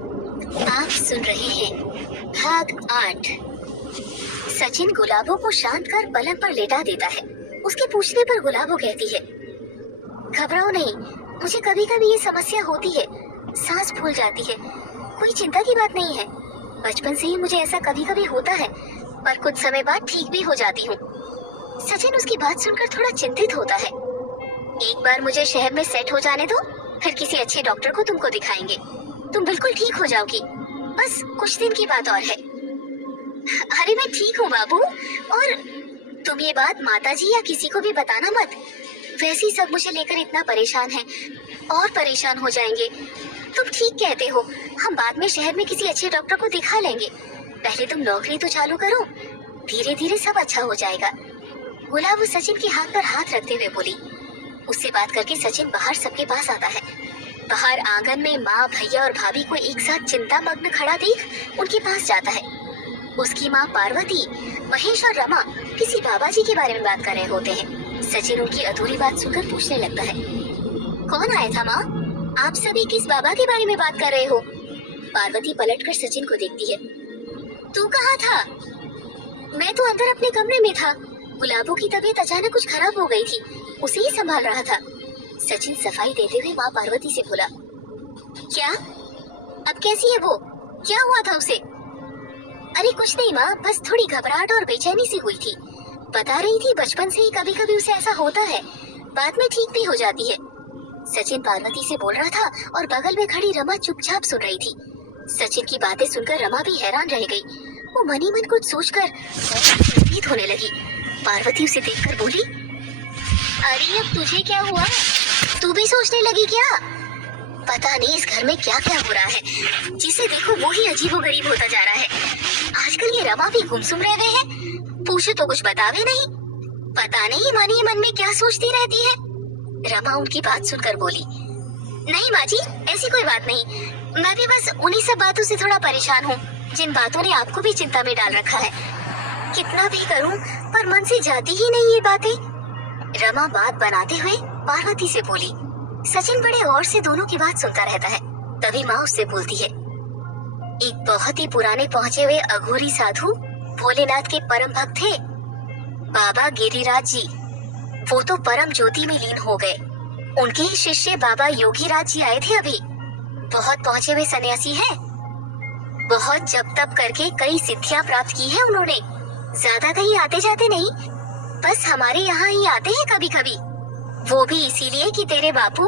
आप सुन रहे हैं भाग 8। सचिन गुलाबो को शांत कर पलंग पर लेटा देता है। उसके पूछने पर गुलाबो कहती है, घबराओ नहीं, मुझे कभी कभी ये समस्या होती है, सांस फूल जाती है, कोई चिंता की बात नहीं है। बचपन से ही मुझे ऐसा कभी कभी होता है, पर कुछ समय बाद ठीक भी हो जाती हूँ। सचिन उसकी बात सुनकर थोड़ा चिंतित होता है। एक बार मुझे शहर में सेट हो जाने दो, फिर किसी अच्छे डॉक्टर को तुमको दिखाएंगे, तुम बिल्कुल ठीक हो जाओगी। बस कुछ दिन की बात और है। अरे मैं ठीक हूँ बाबू, और तुम ये बात माताजी या किसी को भी बताना मत। वैसे ही सब मुझे लेकर इतना परेशान है, और परेशान हो जाएंगे। तुम ठीक कहते हो, हम बाद में शहर में किसी अच्छे डॉक्टर को दिखा लेंगे। पहले तुम नौकरी तो चालू करो, धीरे धीरे सब अच्छा हो जाएगा। गुलाबो सचिन के हाथ पर हाथ रखते हुए बोली। उससे बात करके सचिन बाहर सबके पास आता है। बाहर आंगन में माँ, भैया और भाभी को एक साथ चिंता मग्न खड़ा देख उनके पास जाता है। उसकी माँ पार्वती, महेश और रमा किसी बाबा जी के बारे में बात कर रहे होते हैं। सचिन उनकी अधूरी बात सुनकर पूछने लगता है, कौन आया था माँ? आप सभी किस बाबा के बारे में बात कर रहे हो? पार्वती पलटकर सचिन को देखती है। तू कहाँ था? मैं तो अंदर अपने कमरे में था। गुलाबो की तबीयत अचानक कुछ खराब हो गई थी, उसे ही संभाल रहा था। सचिन सफाई देते हुए माँ पार्वती से बोला। क्या? अब कैसी है वो? क्या हुआ था उसे? अरे कुछ नहीं माँ, बस थोड़ी घबराहट और बेचैनी सी हुई थी। बता रही थी बचपन से ही कभी कभी उसे ऐसा होता है, बाद में ठीक भी हो जाती है। सचिन पार्वती से बोल रहा था और बगल में खड़ी रमा चुपचाप सुन रही थी। सचिन की बातें सुनकर रमा भी हैरान रह गई। वो मनी मन कुछ सोचकर भयभीत होने लगी। पार्वती उसे देखकर बोली, अरे अब तुझे क्या हुआ? तू भी सोचने लगी क्या? पता नहीं इस घर में क्या क्या हो रहा है, जिसे देखो वो ही अजीबोगरीब होता जा रहा है। आजकल ये रमा भी गुमसुम रह गए हैं, पूछो तो कुछ बतावे नहीं। पता नहीं मनी मन में क्या सोचती रहती है। रमा उनकी बात सुनकर बोली, नहीं माँ जी, ऐसी कोई बात नहीं। मैं भी बस उन्हीं सब बातों से थोड़ा परेशान हूँ, जिन बातों ने आपको भी चिंता में डाल रखा है। कितना भी करूँ पर मन से जाती ही नहीं ये बातें। रमा बात बनाते हुए पार्वती से बोली। सचिन बड़े गौर से दोनों की बात सुनता रहता है। तभी माँ उससे बोलती है, एक बहुत ही पुराने पहुंचे हुए अघोरी साधु भोलेनाथ के परम भक्त थे, बाबा गिरिराज जी। वो तो परम ज्योति में लीन हो गए। उनके ही शिष्य बाबा योगीराज जी आए थे अभी। बहुत पहुंचे हुए सन्यासी हैं। बहुत जप तप करके कई सिद्धियां प्राप्त की है उन्होंने। ज्यादा कहीं आते जाते नहीं, बस हमारे यहाँ ही आते हैं कभी कभी। वो भी इसीलिए कि तेरे बापू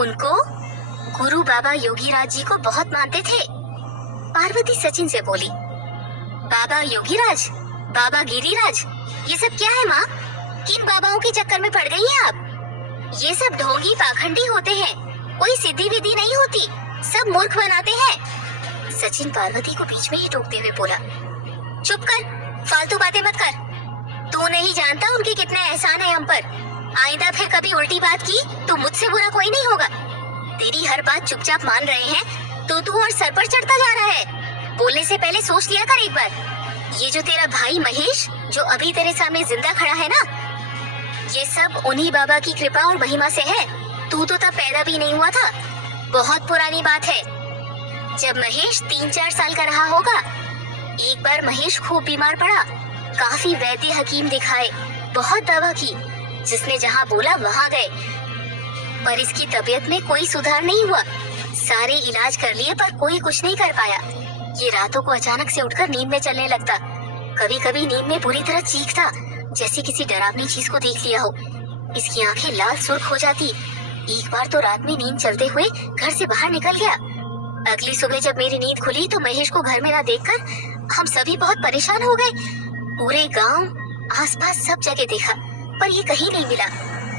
उनको, गुरु बाबा योगीराज जी को बहुत मानते थे। पार्वती सचिन से बोली, बाबा योगीराज, बाबा गिरिराज, ये सब क्या है माँ? किन बाबाओं के चक्कर में पड़ गई हैं आप? ये सब ढोंगी पाखंडी होते हैं, कोई सिद्धि विधि नहीं होती, सब मूर्ख बनाते हैं। सचिन पार्वती को बीच में ही टोकते हुए बोला, चुप कर, फालतू बातें मत कर। तू नहीं जानता उनके कितने एहसान है हम पर। आइंदा फिर कभी उल्टी बात की तो मुझसे बुरा कोई नहीं होगा। तेरी हर बात चुपचाप मान रहे हैं तो तू और सर पर चढ़ता जा रहा है। बोलने से पहले सोच लिया कर एक बार। ये जो तेरा भाई महेश, जो अभी तेरे सामने जिंदा खड़ा है ना, ये सब उन्हीं बाबा की कृपा और महिमा से है। तू तो तब पैदा भी नहीं हुआ था। बहुत पुरानी बात है, जब महेश 3-4 साल का रहा होगा। एक बार महेश खूब बीमार पड़ा, काफी वैद्य हकीम दिखाए, बहुत दवा की, जिसने जहाँ बोला वहाँ गए, पर इसकी तबीयत में कोई सुधार नहीं हुआ। सारे इलाज कर लिए पर कोई कुछ नहीं कर पाया। ये रातों को अचानक से उठकर नींद में चलने लगता। कभी कभी नींद में पूरी तरह चीखता, जैसे किसी डरावनी चीज को देख लिया हो। इसकी आंखें लाल सुर्ख हो जाती। एक बार तो रात में नींद चलते हुए घर से बाहर निकल गया। अगली सुबह जब मेरी नींद खुली तो महेश को घर में ना देखकर हम सभी बहुत परेशान हो गए। पूरे गांव, आसपास सब जगह देखा, पर ये कहीं नहीं मिला।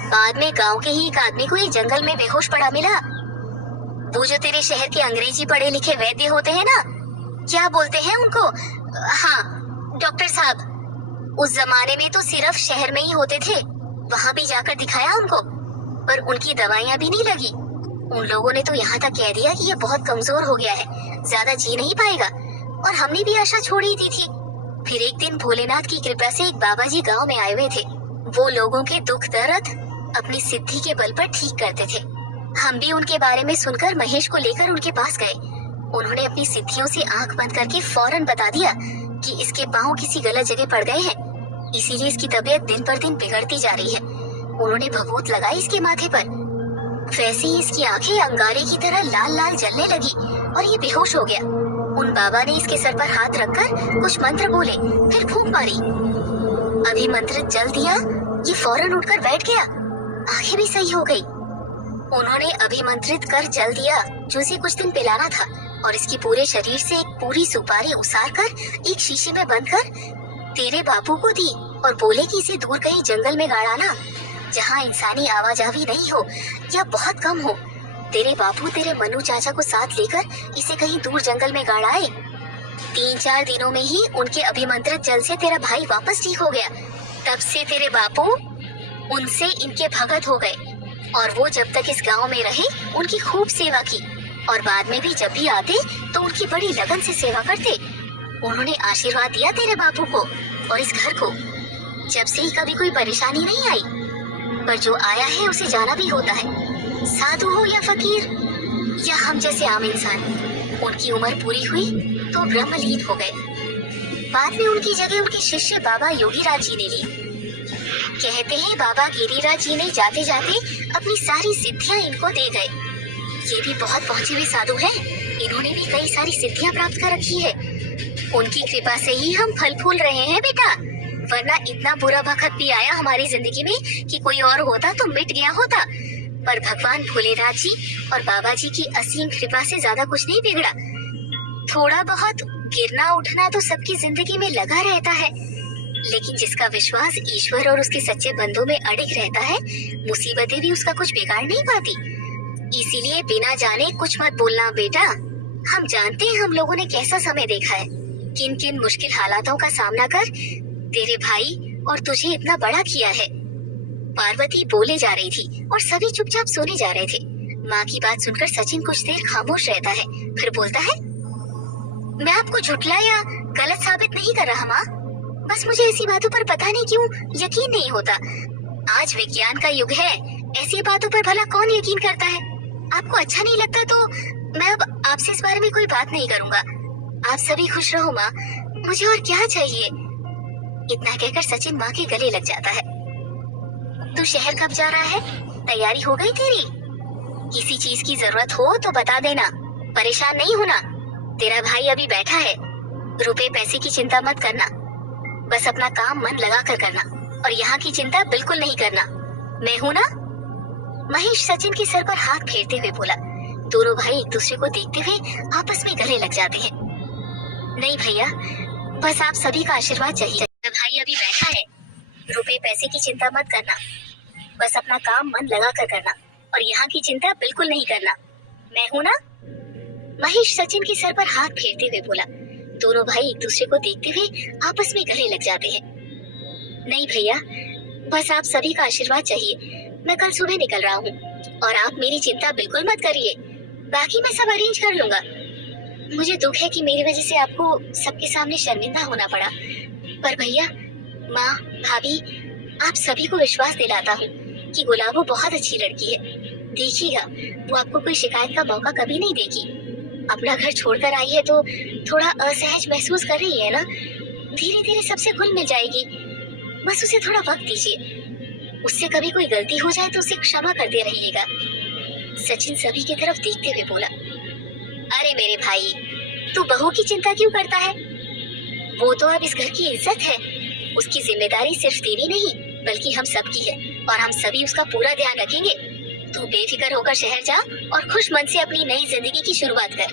बाद में गांव के ही एक आदमी को ये जंगल में बेहोश पड़ा मिला। वो जो तेरे शहर के अंग्रेजी पढ़े लिखे वैद्य होते हैं ना, क्या बोलते हैं उनको? हाँ, डॉक्टर साहब। उस जमाने में तो सिर्फ शहर में ही होते थे। वहाँ भी जाकर दिखाया उनको, पर उनकी दवाइयाँ भी नहीं लगी। उन लोगों ने तो यहाँ तक कह दिया कि ये बहुत कमजोर हो गया है, ज्यादा जी नहीं पाएगा। और हमने भी आशा छोड़ ही दी थी। फिर एक दिन भोलेनाथ की कृपा से एक बाबा जी गाँव में आए हुए थे। वो लोगों के दुख दर्द अपनी सिद्धि के बल पर ठीक करते थे। हम भी उनके बारे में सुनकर महेश को लेकर उनके पास गए। उन्होंने अपनी सिद्धियों से आंख बंद करके फौरन बता दिया कि इसके पांव किसी गलत जगह पड़ गए हैं, इसीलिए इसकी तबीयत दिन पर दिन बिगड़ती जा रही है। उन्होंने भभूत लगाई इसके माथे पर। वैसे ही इसकी आंखें अंगारे की तरह लाल लाल जलने लगी और ये बेहोश हो गया। उन बाबा ने इसके सर पर हाथ रखकर कुछ मंत्र बोले, फिर फूंक मारी। अभिमंत्रित जल दिया। ये फौरन उठकर बैठ गया, आंखें भी सही हो गई। उन्होंने अभिमंत्रित कर जल दिया जो इसे कुछ दिन पिलाना था और इसके पूरे शरीर से एक पूरी सुपारी उसार कर एक शीशे में बंद कर तेरे बापू को दी और बोले कि इसे दूर कहीं जंगल में गाड़ाना, जहाँ इंसानी आवाजावी नहीं हो या बहुत कम हो। तेरे बापू तेरे मनु चाचा को साथ लेकर इसे कहीं दूर जंगल में गाड़ाए। 3-4 दिनों में ही उनके अभिमंत्रित जल से तेरा भाई वापस ठीक हो गया। तब से तेरे बापू उनसे इनके भगत हो गए और वो जब तक इस गांव में रहे उनकी खूब सेवा की और बाद में भी जब भी आते तो उनकी बड़ी लगन से सेवा करते। उन्होंने आशीर्वाद दिया तेरे बापू को और इस घर को। जब से ही कभी कोई परेशानी नहीं आई, पर जो आया है उसे जाना भी होता है, साधु हो या फकीर या हम जैसे आम इंसान। उनकी उम्र पूरी हुई तो ब्रह्मलीन हो गए। बाद में उनकी जगह उनके शिष्य बाबा योगीराज जी ने ली। कहते हैं बाबा गिरिराज जी ने जाते जाते अपनी सारी सिद्धियां इनको दे गए। ये भी बहुत पहुंचे हुए साधु हैं, इन्होंने भी कई सारी सिद्धियां प्राप्त कर रखी है। उनकी कृपा से ही हम फल फूल रहे हैं बेटा, वरना इतना बुरा वक्त भी आया हमारी जिंदगी में कि कोई और होता तो मिट गया होता। पर भगवान भोलेनाथ जी और बाबा जी की असीम कृपा से ज्यादा कुछ नहीं बिगड़ा। थोड़ा बहुत गिरना उठना तो सबकी जिंदगी में लगा रहता है, लेकिन जिसका विश्वास ईश्वर और उसके सच्चे बंधुओं में अड़िग रहता है, मुसीबतें भी उसका कुछ बिगाड़ नहीं पाती। इसीलिए बिना जाने कुछ मत बोलना बेटा। हम जानते हैं हम लोगों ने कैसा समय देखा है, किन किन मुश्किल हालातों का सामना कर तेरे भाई और तुझे इतना बड़ा किया है। पार्वती बोले जा रही थी और सभी चुपचाप सोने जा रहे थे। माँ की बात सुनकर सचिन कुछ देर खामोश रहता है, फिर बोलता है, मैं आपको झुठला या गलत साबित नहीं कर रहा माँ, बस मुझे ऐसी बातों पर पता नहीं क्यों यकीन नहीं होता। आज विज्ञान का युग है, ऐसी बातों पर भला कौन यकीन करता है। आपको अच्छा नहीं लगता तो मैं अब आपसे इस बारे में कोई बात नहीं करूँगा। आप सभी खुश रहो माँ, मुझे और क्या चाहिए। इतना कहकर सचिन माँ के गले लग जाता है। तू शहर कब जा रहा है? तैयारी हो गई तेरी? किसी चीज की जरूरत हो तो बता देना, परेशान नहीं होना। तेरा भाई अभी बैठा है, रुपए पैसे की चिंता मत करना, बस अपना काम मन लगा कर करना और यहाँ की चिंता बिल्कुल नहीं करना। मैं हूँ ना। महेश सचिन के सर पर हाथ फेरते हुए बोला। दोनों भाई एक दूसरे को देखते हुए आपस में गले लग जाते हैं। नहीं भैया, बस आप सभी का आशीर्वाद चाहिए। भाई अभी बैठा है, रुपए पैसे की चिंता मत करना, बस अपना काम मन लगा कर करना और यहाँ की चिंता बिल्कुल नहीं करना। मैं हूँ ना। महेश सचिन के सर पर हाथ फेरते हुए बोला। दोनों भाई एक दूसरे को देखते हुए आपस में गले लग जाते हैं। नहीं भैया, बस आप सभी का आशीर्वाद चाहिए। मैं कल सुबह निकल रहा हूँ और आप मेरी चिंता बिल्कुल मत करिए, बाकी मैं सब अरेंज कर लूंगा। मुझे दुख है कि मेरी वजह से आपको सबके सामने शर्मिंदा होना पड़ा, पर भैया, माँ, भाभी, आप सभी को विश्वास दिलाता हूँ कि गुलाबो बहुत अच्छी लड़की है। देखिएगा, वो आपको कोई शिकायत का मौका कभी नहीं देगी। अपना घर छोड़कर आई है तो थोड़ा असहज महसूस कर रही है ना, धीरे धीरे सबसे घुल मिल जाएगी। बस उसे थोड़ा वक्त दीजिए। उससे कभी कोई गलती हो जाए तो उसे क्षमा करते रहिएगा। सचिन सभी की तरफ देखते हुए बोला। अरे मेरे भाई, तू बहू की चिंता क्यों करता है? वो तो अब इस घर की इज्जत है, उसकी जिम्मेदारी सिर्फ तेरी नहीं बल्कि हम सबकी है और हम सभी उसका पूरा ध्यान रखेंगे। तू बेफिक्र होकर शहर जा और खुश मन से अपनी नई जिंदगी की शुरुआत कर।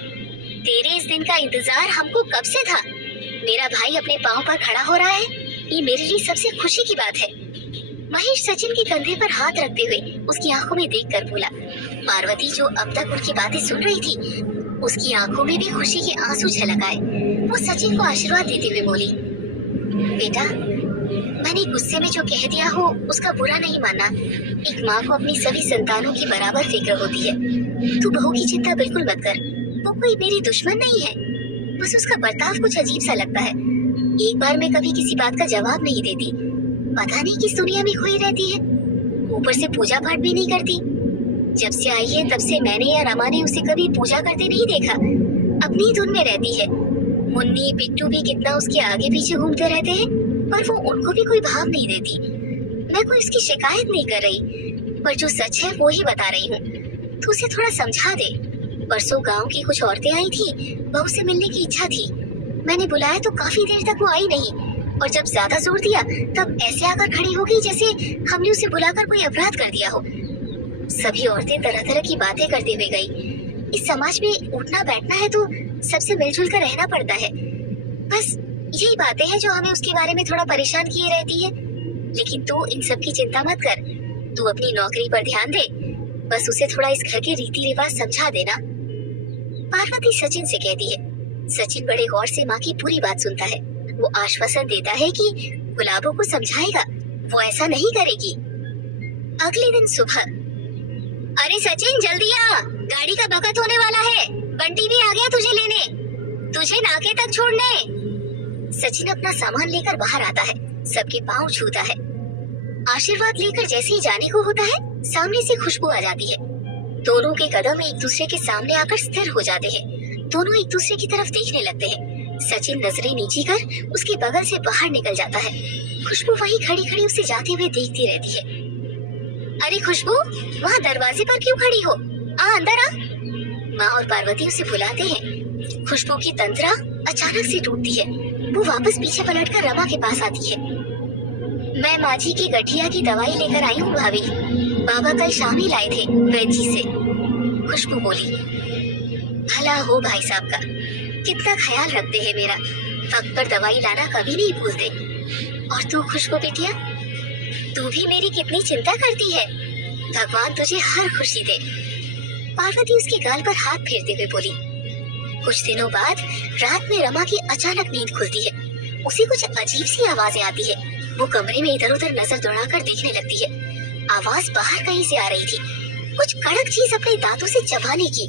तेरे इस दिन का इंतजार हमको कब से था। मेरा भाई अपने पाँव पर खड़ा हो रहा है, ये मेरे लिए सबसे खुशी की बात है। महेश सचिन के कंधे पर हाथ रखते हुए उसकी आंखों में देखकर बोला। पार्वती जो अब तक उनकी बातें सुन रही थी, उसकी आंखों में भी खुशी के आंसू झलक आए। वो सचिन को आशीर्वाद देते हुए बोली, बेटा, मैंने गुस्से में जो कह दिया हो उसका बुरा नहीं मानना। एक माँ को अपनी सभी संतानों की बराबर फिक्र होती है। तू बहू की चिंता बिल्कुल मत कर, वो कोई मेरी दुश्मन नहीं है, बस उसका बर्ताव कुछ अजीब सा लगता है। एक बार मैं कभी किसी बात का जवाब नहीं देती, पता नहीं किस दुनिया में खोई रहती है। ऊपर से पूजा पाठ भी नहीं करती। जब से आई है तब से मैंने या रमा ने उसे कभी पूजा करते नहीं देखा। अपनी धुन में रहती है। मुन्नी पिट्टू भी कितना उसके आगे पीछे घूमते रहते हैं, पर वो उनको भी कोई भाव नहीं देती। मैं कोई उसकी शिकायत नहीं कर रही, पर जो सच है वो ही बता रही हूँ। तू उसे थोड़ा समझा दे। परसों गांव की कुछ औरतें आई थी, बहू से मिलने की इच्छा थी। मैंने बुलाया तो काफी देर तक वो आई नहीं, और जब ज्यादा जोर दिया तब ऐसे आकर खड़ी हो गई जैसे हमने उसे बुलाकर कोई अपराध कर दिया हो। सभी औरतें तरह तरह की बातें करते हुए गई। इस समाज में उठना बैठना है तो सबसे मिलजुल कर रहना पड़ता है। बस यही बातें हैं जो हमें उसके बारे में थोड़ा परेशान किए रहती है। लेकिन तू इन सब की चिंता मत कर, तू अपनी नौकरी पर ध्यान दे। बस उसे थोड़ा इस घर के रीति रिवाज समझा देना। पार्वती सचिन से कहती है। सचिन बड़े गौर से माँ की पूरी बात सुनता है। वो आश्वासन देता है कि गुलाबों को समझाएगा, वो ऐसा नहीं करेगी। अगले दिन सुबह, अरे सचिन जल्दी आ, गाड़ी का वक्त होने वाला है। बंटी भी आ गया तुझे लेने, तुझे नाके तक छोड़ने। सचिन अपना सामान लेकर बाहर आता है, सबके पांव छूता है। आशीर्वाद लेकर जैसे ही जाने को होता है, सामने से खुशबू आ जाती है। दोनों के कदम एक दूसरे के सामने आकर स्थिर हो जाते हैं। दोनों एक दूसरे की तरफ देखने लगते हैं। सचिन नजरें नीची कर उसके बगल से बाहर निकल जाता है। खुशबू वहीं खड़ी खड़ी उसे जाते हुए देखती रहती है। अरे खुशबू, वहाँ दरवाजे पर क्यों खड़ी हो? आ अंदर आ। माँ और पार्वती उसे बुलाते हैं। खुशबू की तंत्रा अचानक से टूटती है। वो वापस पीछे पलटकर रमा के पास आती है। मैं माझी की गठिया की दवाई लेकर आई हूँ भाभी, बाबा कल शाम ही लाए थे वैद्य जी से। खुशबू बोली। भला हो भाई साहब का, कितना ख्याल रखते हैं मेरा। वक्त पर दवाई लाना कभी नहीं भूलते। और तू खुशबू बिटिया, तू भी मेरी कितनी चिंता करती है। भगवान तुझे हर खुशी दे। पार्वती उसके गाल पर हाथ फेरते हुए बोली। कुछ दिनों बाद रात में रमा की अचानक नींद खुलती है। उसे कुछ अजीब सी आवाजें आती है। वो कमरे में इधर उधर नजर दौड़ाकर देखने लगती है। आवाज बाहर कहीं से आ रही थी, कुछ कड़क चीज अपने दांतों से चबाने की।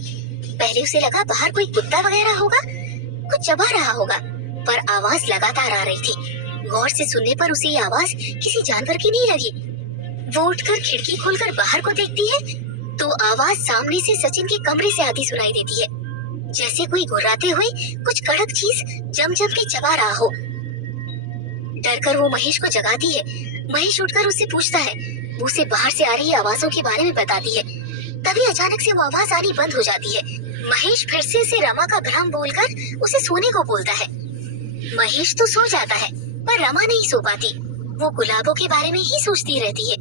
पहले उसे लगा बाहर कोई कुत्ता वगैरह होगा, कुछ चबा रहा होगा, पर आवाज लगातार आ रही थी। गौर से सुनने पर उसे ये आवाज किसी जानवर की नहीं लगी। वो उठकर खिड़की खोलकर बाहर को देखती है तो आवाज सामने से सचिन के कमरे से आती सुनाई देती है, जैसे कोई गुर्राते हुए कुछ कड़क चीज जम जम के चबा रहा हो। डरकर वो महेश को जगाती है। महेश उठकर उससे पूछता है। वो उसे बाहर से आ रही आवाजों के बारे में बताती है। तभी अचानक से वो आवाज आनी बंद हो जाती है। महेश फिर से उसे रमा का भ्रम बोलकर उसे सोने को बोलता है। महेश तो सो जाता है, पर रमा नहीं सो पाती। वो गुलाबों के बारे में ही सोचती रहती है।